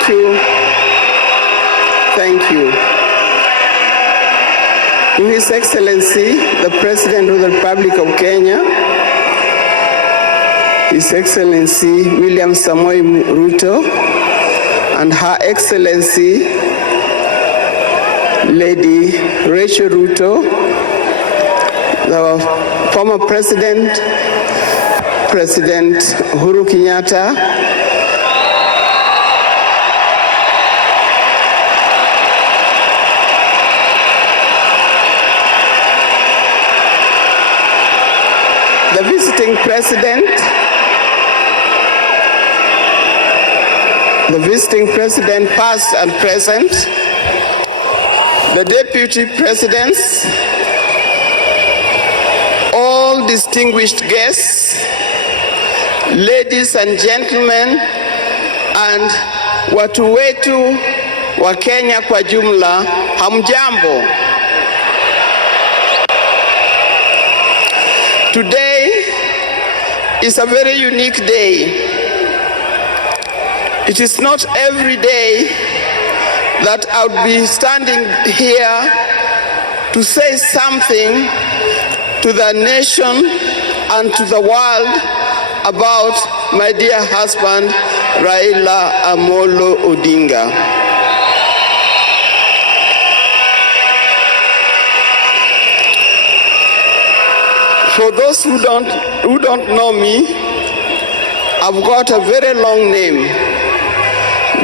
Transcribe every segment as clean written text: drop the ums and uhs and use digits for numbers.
Thank you. Thank you. To His Excellency, the President of the Republic of Kenya, His Excellency William Samoei Ruto, and Her Excellency Lady Rachel Ruto, the former President Uhuru Kenyatta, the visiting president past and present, the deputy presidents, all distinguished guests, ladies and gentlemen, and watu wetu wa Kenya kwa jumla, hamjambo. Today is a very unique day. It is not every day that I would be standing here to say something to the nation and to the world about my dear husband, Raila Amolo Odinga. For those who don't know me, I've got a very long name.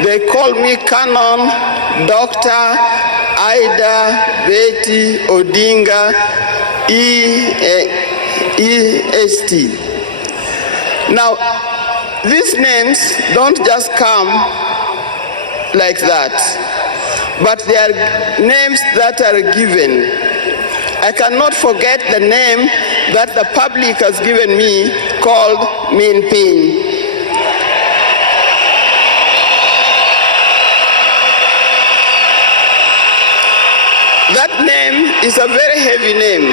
They call me Canon Dr. Ida Betty Odinga EST. Now, these names don't just come like that, but they are names that are given. I cannot forget the name that the public has given me called Min Pin. That name is a very heavy name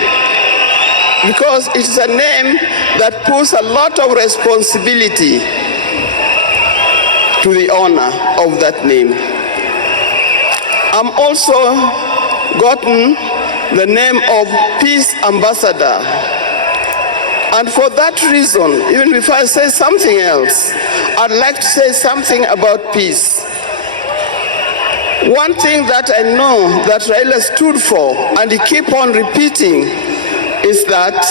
because it is a name that puts a lot of responsibility to the owner of that name. I'm also gotten the name of Peace Ambassador. And for that reason, even before I say something else, I'd like to say something about peace. One thing that I know that Raila stood for, and he keep on repeating, is that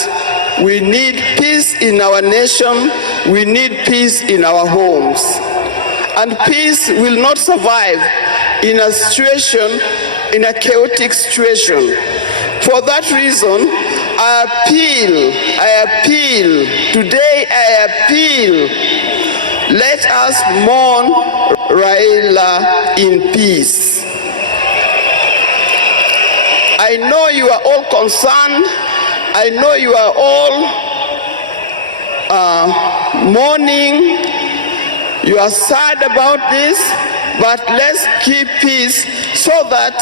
we need peace in our nation, we need peace in our homes. And peace will not survive in a situation, in a chaotic situation. For that reason, I appeal, today I appeal, let us mourn Raila in peace. I know you are all concerned, I know you are all mourning, you are sad about this, but let's keep peace so that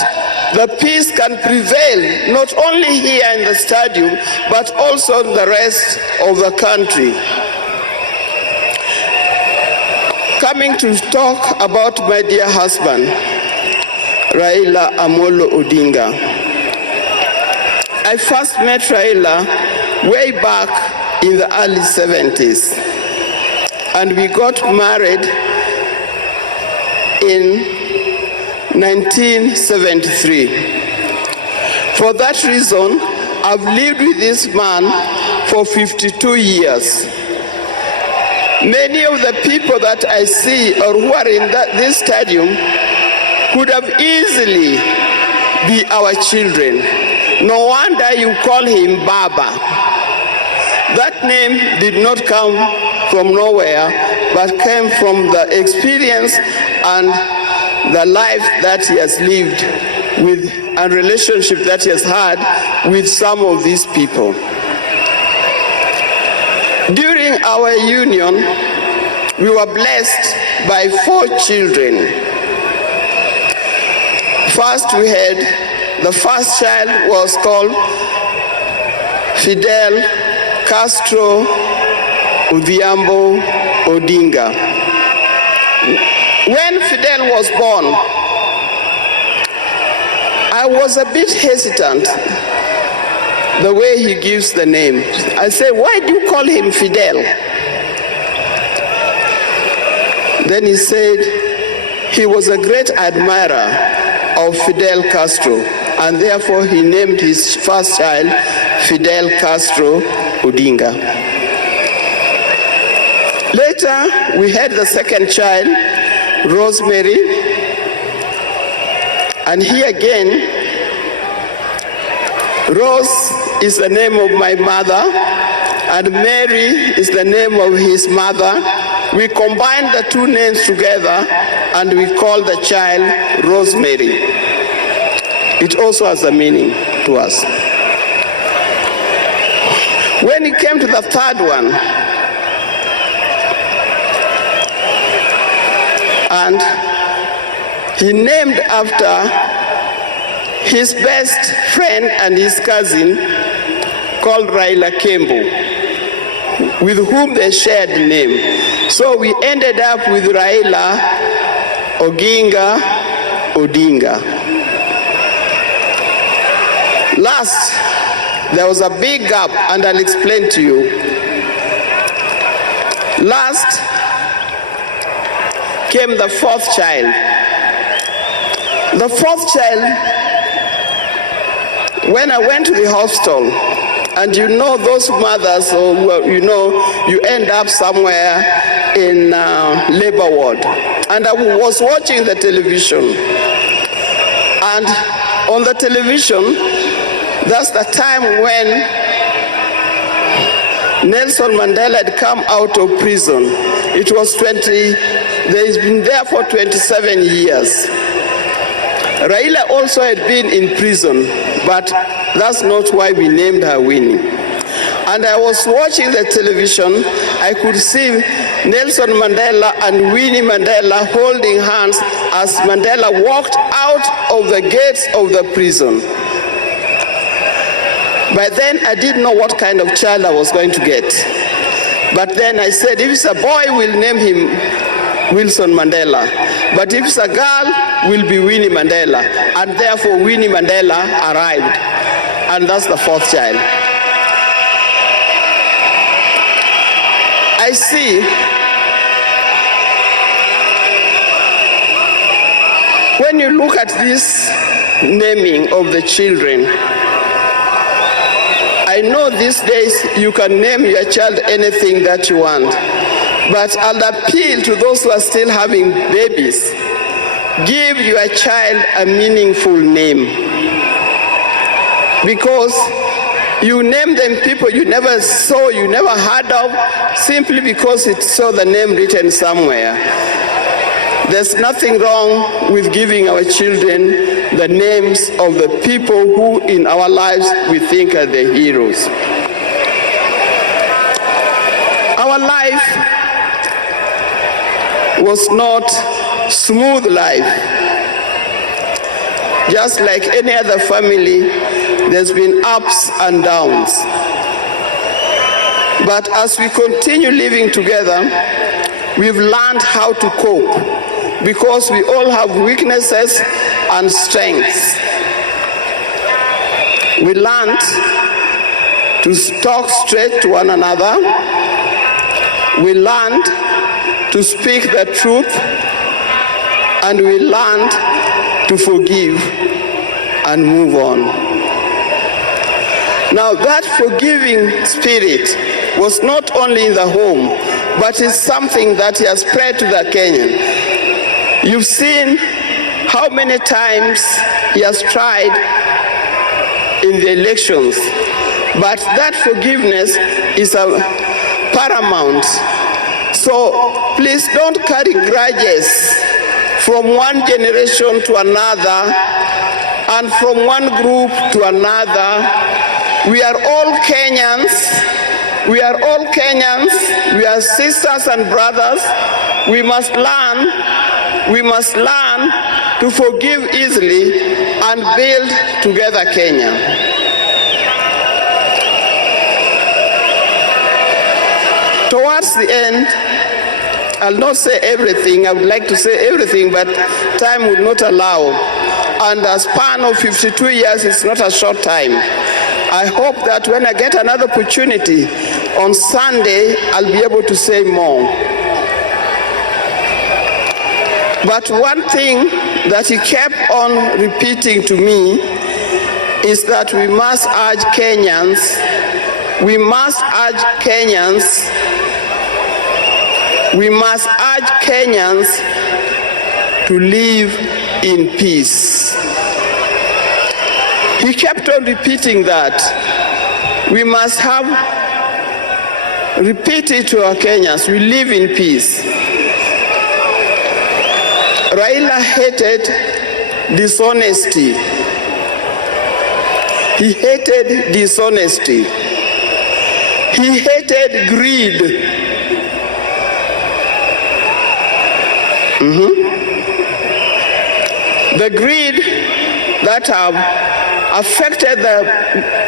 the peace can prevail, not only here in the stadium, but also in the rest of the country. Coming to talk about my dear husband, Raila Amolo Odinga. I first met Raila way back in the early 70s, and we got married in 1973. For that reason, I've lived with this man for 52 years. Many of the people that I see or who are in this stadium could have easily be our children. No wonder you call him Baba. That name did not come from nowhere, but came from the experience and the life that he has lived with and relationship that he has had with some of these people. During our union, we were blessed by 4 children. First, the first child was called Fidel Castro Odhiambo Odinga. When Fidel was born, I was a bit hesitant the way he gives the name. I say, why do you call him Fidel? Then he said he was a great admirer of Fidel Castro, and therefore he named his first child Fidel Castro Odinga. Later, we had the second child, Rosemary, and here again, Rose is the name of my mother, and Mary is the name of his mother. We combined the two names together, and we called the child Rosemary. It also has a meaning to us. When it came to the third one, and he named after his best friend and his cousin called RAILA Kembo, with whom they shared the name. So we ended up with RAILA Oginga Odinga. Last, there was a big gap, and I'll explain to you. Last came the fourth child. The fourth child, when I went to the hospital, and you know those mothers, or you know, you end up somewhere in labor ward. And I was watching the television. And on the television, that's the time when Nelson Mandela had come out of prison. It was he's been there for 27 years. RAILA also had been in prison, but that's not why we named her Winnie. And I was watching the television, I could see Nelson Mandela and Winnie Mandela holding hands as Mandela walked out of the gates of the prison. By then, I didn't know what kind of child I was going to get. But then I said, if it's a boy, we'll name him Wilson Mandela. But if it's a girl, will be Winnie Mandela. And therefore, Winnie Mandela arrived. And that's the fourth child. I see when you look at this naming of the children, I know these days you can name your child anything that you want, but I'll appeal to those who are still having babies. Give your child a meaningful name, because you name them people you never saw, you never heard of, simply because it saw the name written somewhere. There's nothing wrong with giving our children the names of the people who in our lives we think are the heroes. Our life was not smooth life. Just like any other family, there's been ups and downs. But as we continue living together, we've learned how to cope, because we all have weaknesses and strengths. We learned to talk straight to one another. We learned to speak the truth, and we learned to forgive and move on. Now that forgiving spirit was not only in the home, but is something that has spread to the Kenyan. You've seen how many times he has tried in the elections, but that forgiveness is paramount. So please don't carry grudges from one generation to another and from one group to another. We are all Kenyans. We are all Kenyans. We are sisters and brothers. We must learn to forgive easily and build together Kenya. Towards the end, I'll not say everything. I would like to say everything, but time would not allow. And a span of 52 years is not a short time. I hope that when I get another opportunity on Sunday, I'll be able to say more. But one thing that he kept on repeating to me is that we must urge Kenyans, to live in peace. He kept on repeating that. We must repeat it to our Kenyans, we live in peace. Raila hated dishonesty. He hated dishonesty. He hated greed. The greed that have affected the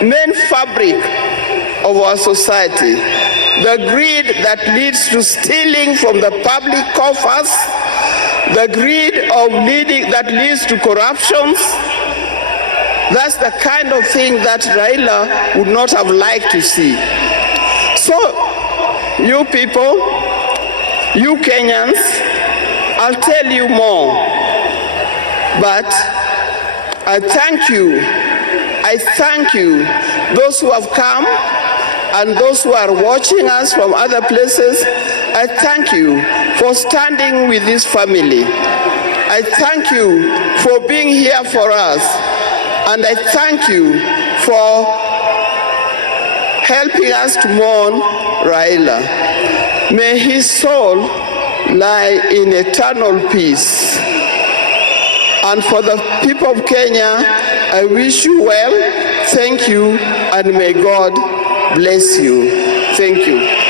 main fabric of our society. The greed that leads to stealing from the public coffers. The greed that leads to corruptions. That's the kind of thing that Raila would not have liked to see. So, you people, you Kenyans, I'll tell you more. But I thank you, those who have come and those who are watching us from other places. I thank you for standing with this family. I thank you for being here for us. And I thank you for helping us to mourn Raila. May his soul lie in eternal peace. And for the people of Kenya, I wish you well, thank you, and may God bless you. Thank you.